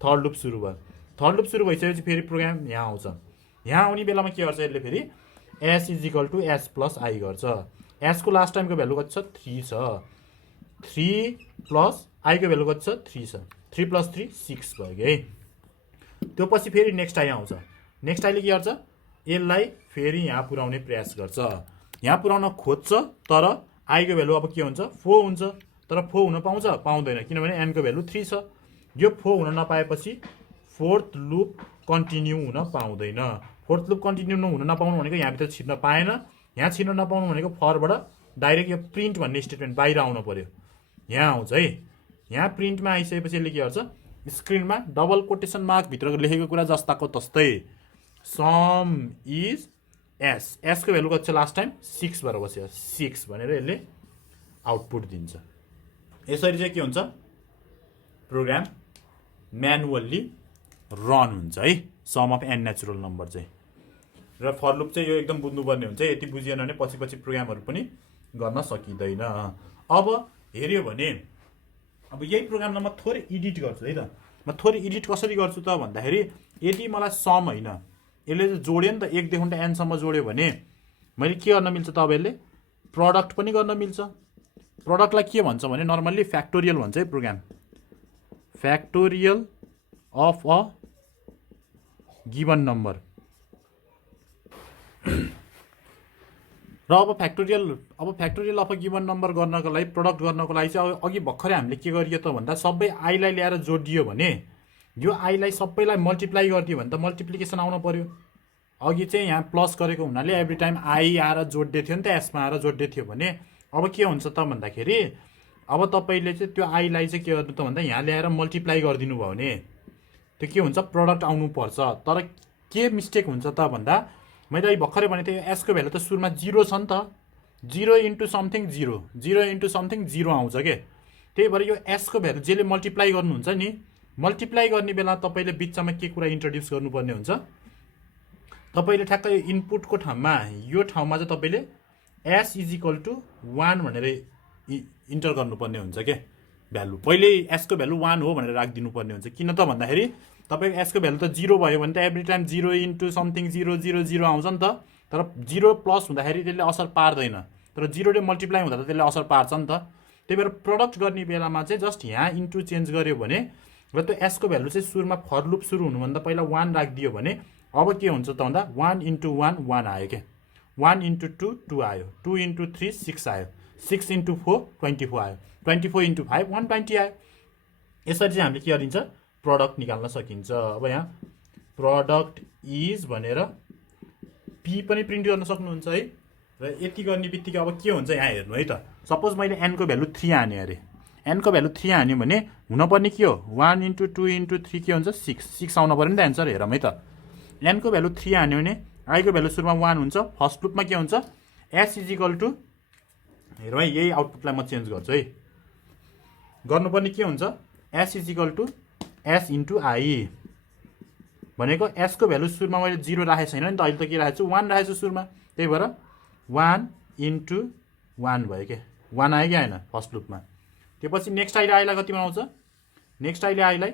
थर्ड लुप सुरु भयो। थर्ड लुप सुरु भइसकेपछि फेरि प्रोग्राम यहाँ आउँछ। यहाँ आउने बेलामा के गर्छ यसले फेरि s = s + i गर्छ। s को लास्ट टाइमको भ्यालु कति छ 3 छ। 3 प्लस i को भ्यालु कति छ 3 छ। 3 + 3 6 भयो कि है। त्यो पछि फेरि नेक्स्ट आई आउँछ। नेक्स्ट आईले के गर्छ यसलाई फेरि यहाँ पुर्याउने प्रयास गर्छ। यहाँ पुर्याउन खोज्छ तर आई को भ्यालु अब के हुन्छ 4 हुन्छ। तर 4 हुन पाउँछ पाउँदैन किनभने n को भ्यालु 3 छ। यो 4 हुन नपाएपछि फोर्थ लुप कन्टिन्यू हुन पाउँदैन। फोर्थ लुप कन्टिन्यू हुन नपाउनु भनेको यहाँभित्र छिर्न पाएन। यहाँ छिर्न नपाउनु भनेको फरबाट डाइरेक्ट यो प्रिन्ट भन्ने स्टेटमेन्ट बाहिर आउनु पर्यो। यहाँ आउँछ है। यहाँ प्रिन्टमा आइसकेपछि यसले के गर्छ स्क्रिनमा डबल कोटेसन मार्क भित्र लेखेको कुरा जस्ताको तस्तै सम इज एस। एसको भ्यालु कति छ लास्ट टाइम 6 भएर बस्यो 6 भनेर यसले आउटपुट दिन्छ। यसरी चाहिँ के हुन्छ प्रोग्राम म्यानुअल्ली रन हुन्छ है sum of an natural number चाहिँ। र फर लुप चाहिँ यो एकदम बुझ्नुपर्ने हुन्छ। यति बुझिएन भने पछि प्रोग्रामहरू पनि गर्न सकिँदैन। अब हेऱ्यो भने अब यही प्रोग्रामलाई म थोरै एडिट गर्छु है त। म थोरै एडिट कसरी गर्छु त भन्दाखेरि यदि मलाई सम होइन यसले चाहिँ जोड्यो नि त 1 देखि एनसम्म जोड्यो भने मैले के गर्न मिल्छ त अब यसले प्रडक्ट पनि गर्न मिल्छ। प्रडक्टलाई के भन्छ भने नर्मल्ली फ्याक्टोरियल भन्छ है program. Factorial of a given number. र अब factorial of a given number गर्नको लागि प्रडक्ट गर्नको लागि चाहिँ अघि भर्खरै हामीले के गरियो त भन्दा सबै आईलाई ल्याएर जोडियो भने यो आईलाई सबैलाई मल्टिप्लाई गरिदियो भने त मल्टिप्लिकेसन आउनु पर्यो। अघि चाहिँ यहाँ प्लस गरेको हुनाले एभ्री टाइम आई आएर जोड्दै थियो नि त यसमा आएर जोड्दै थियो भने अब के हुन्छ त भन्दाखेरि अब तपाईँले चाहिँ त्यो आईलाई चाहिँ के गर्नु त भन्दा यहाँ ल्याएर मल्टिप्लाई गरिदिनु भयो भने त्यो के हुन्छ प्रडक्ट आउनुपर्छ। तर के मिस्टेक हुन्छ त भन्दा मैले अहिले भर्खरै भनेको थिएँ एसको भ्यालु त सुरुमा 0 छ नि त। 0 × समथिङ 0 0 × समथिङ 0 आउँछ के। त्यही भएर यो एसको भ्यालु जसले मल्टिप्लाई गर्नुहुन्छ नि मल्टिप्लाई गर्ने बेला तपाईँले बिचमा के कुरा इन्ट्रोड्युस गर्नुपर्ने हुन्छ तपाईँले ठ्याक्क यो इनपुटको ठाउँमा यो ठाउँमा चाहिँ तपाईँले s = 1 भनेर इन्टर गर्नुपर्ने हुन्छ के भ्यालु। पहिले एसको भ्यालु 1 हो भनेर राखिदिनु पर्ने हुन्छ। किन त भन्दाखेरि तपाईँको एसको भ्यालु त 0 भयो भने त एभ्री टाइम 0 × समथिङ 0 0 0 आउँछ नि त। तर 0 प्लस हुँदाखेरि त्यसले असर पार्दैन। तर 0 ले मल्टिप्लाई हुँदा त त्यसले असर पार्छ नि त। त्यही भएर प्रडक्ट गर्ने बेलामा चाहिँ जस्ट यहाँ इन्टु चेन्ज गर्यो भने र त्यो एसको भ्यालु चाहिँ सुरुमा फर लुप सुरु हुनुभन्दा पहिला 1 राखिदियो भने अब के हुन्छ त भन्दा 1 × 1 1 आयो क्या। 1 × 2 2 आयो। 2 × 3 6 आयो। 6 × 4 24 आयो। 24 × 5 120 आयो। यसरी चाहिँ हामीले के गरिन्छ प्रडक्ट निकाल्न सकिन्छ। अब यहाँ प्रडक्ट इज भनेर पी पनि प्रिन्ट गर्न सक्नुहुन्छ है। र यति गर्ने बित्तिकै अब के हुन्छ यहाँ हेर्नु है त। सपोज मैले एनको भ्यालु 3 हाने अरे एनको भ्यालु 3 हान्यो भने हुनुपर्ने के हो 1 × 2 × 3 के हुन्छ 6 आउनु पऱ्यो नि त एन्सर। हेरौँ है त एनको भ्यालु 3 हान्यो भने आईको भ्यालु सुरुमा 1 हुन्छ। फर्स्ट लुपमा के हुन्छ s = हेरौँ है यही आउटपुटलाई म चेन्ज गर्छु है। गर्नुपर्ने के हुन्छ s = s × i भनेको s को भ्यालु सुरुमा मैले 0 राखेको छैन नि त। अहिले त के राखेको छु 1 राखेको छु सुरुमा। त्यही भएर 1 × 1 भयो के 1 आयो कि आएन फर्स्ट लुपमा। त्यो पछि नेक्स्ट आईले आईलाई कति बनाउँछ नेक्स्ट आईले आईलाई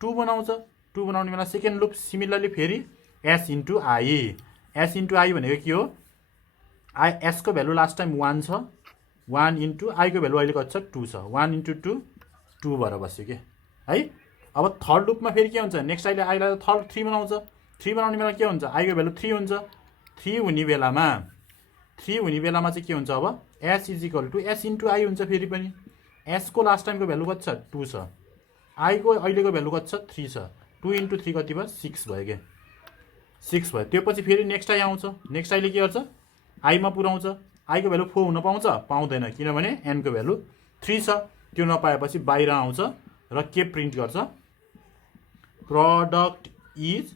2 बनाउँछ। 2 बनाउने बेला सेकेन्ड लुप सिमिलरली फेरि s × i। s × i भनेको के हो s को भ्यालु लास्ट टाइम 1 छ। 1 × i को भ्यालु अहिले कति छ 2 छ। 1 × 2 2 भएर बस्यो के है। अब थर्ड लुपमा फेरि के हुन्छ नेक्स्ट आईलाई थर्ड 3 बनाउँछ। 3 बनाउने बेला के हुन्छ आई को भ्यालु 3 हुन्छ। 3 हुने बेलामा चाहिँ के हुन्छ अब s = s × i हुन्छ। फेरि पनि s को लास्ट टाइमको भ्यालु कति छ 2 छ। आई को अहिलेको भ्यालु कति छ 3 छ। 2 × 3 कति भयो 6 भयो के 6 भयो। त्यो पछि फेरि नेक्स्ट आई आउँछ। नेक्स्ट आईले के गर्छ आईमा पुऱ्याउँछ। आई को भ्यालु 4 हुन पाउँछ पाउँदैन किनभने n को भ्यालु 3 छ। त्यो नपाएपछि बाहिर आउँछ र के प्रिन्ट गर्छ प्रडक्ट इज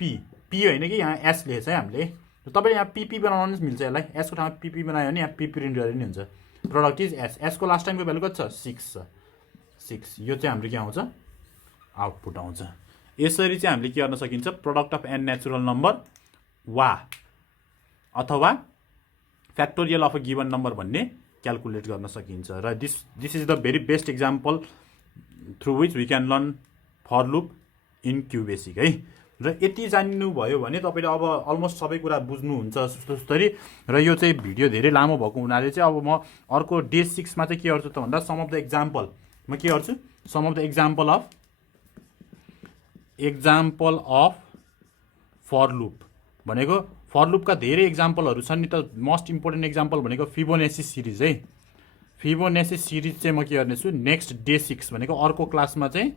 पी। पी होइन कि यहाँ एस लेखेछ है हामीले। तपाईँले यहाँ पीपी बनाउन मिल्छ यसलाई। एसको ठाउँमा पीपी बनायो भने यहाँ पी प्रिन्ट गरे नि हुन्छ। Product is S. एसको लास्ट टाइमको भ्यालु कति छ 6 छ। 6 यो चाहिँ हाम्रो के आउँछ आउटपुट आउँछ। यसरी चाहिँ हामीले के गर्न सकिन्छ product of an natural number वा अथवा factorial of a given number भन्ने क्यालकुलेट गर्न सकिन्छ र this is the very best example through which we can learn for loop in QBasic है। र यति जान्नुभयो भने तपाईँले अब अलमोस्ट सबै कुरा बुझ्नुहुन्छ सुस्तरी। र यो चाहिँ भिडियो धेरै लामो भएको हुनाले चाहिँ अब म अर्को डे 6 मा चाहिँ के गर्छु त भन्दा सम अफ द एक्जाम्पल म के गर्छु, sum of the example of for loop भनेको फर लुपका धेरै एक्जाम्पलहरू छन् नि त। मोस्ट इम्पोर्टेन्ट एक्जाम्पल भनेको फिबोनाची सिरिज है। फिबोनाची सिरिज चाहिँ म के गर्नेछु नेक्स्ट डे 6 भनेको अर्को क्लासमा चाहिँ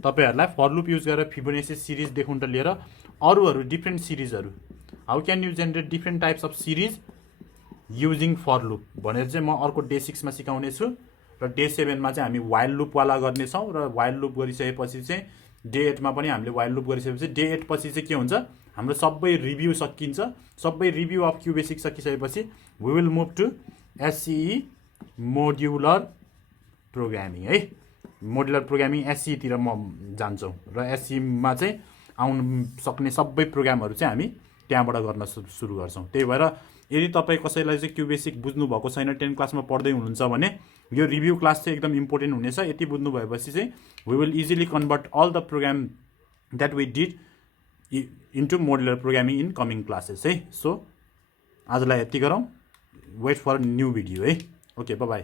तपाईहरुलाई फर लुप युज गरेर फिबोनाची सिरिज देखुन लिएर अरूहरू डिफ्रेन्ट सिरिजहरू how can you generate different types of series using for loop भनेर चाहिँ म अर्को डे 6 मा सिकाउने छु। र डे 7 मा चाहिँ हामी वाइल लुप वाला गर्नेछौँ र वाइल लुप गरिसकेपछि चाहिँ डे 8 मा पनि हामीले वाइल लुप गरिसकेपछि डे 8 पछि चाहिँ के हुन्छ हाम्रो सबै रिभ्यू सकिन्छ। सबै रिभ्यू अफ क्युबेसिक सकिसकेपछि we will move to SCE modular programming है। मोड्युलर प्रोग्रामिङ एससी तिर म जान्छौँ र एससी मा चाहिँ आउन सक्ने सबै प्रोग्रामहरू चाहिँ हामी त्यहाँबाट गर्न सुरु गर्छौँ। त्यही भएर यदि तपाईँ कसैलाई चाहिँ क्युबेसिक बुझ्नु भएको छैन 10 क्लासमा पढ्दै हुनुहुन्छ भने यो रिभ्यू क्लास चाहिँ एकदम इम्पोर्टेन्ट हुनेछ। यति बुझ्नु भएपछि चाहिँ we will easily convert all the program that we did into modular programming in coming classes है। सो आजलाई यति गरौँ, वेट फर न्यू भिडियो है। Okay, bye by.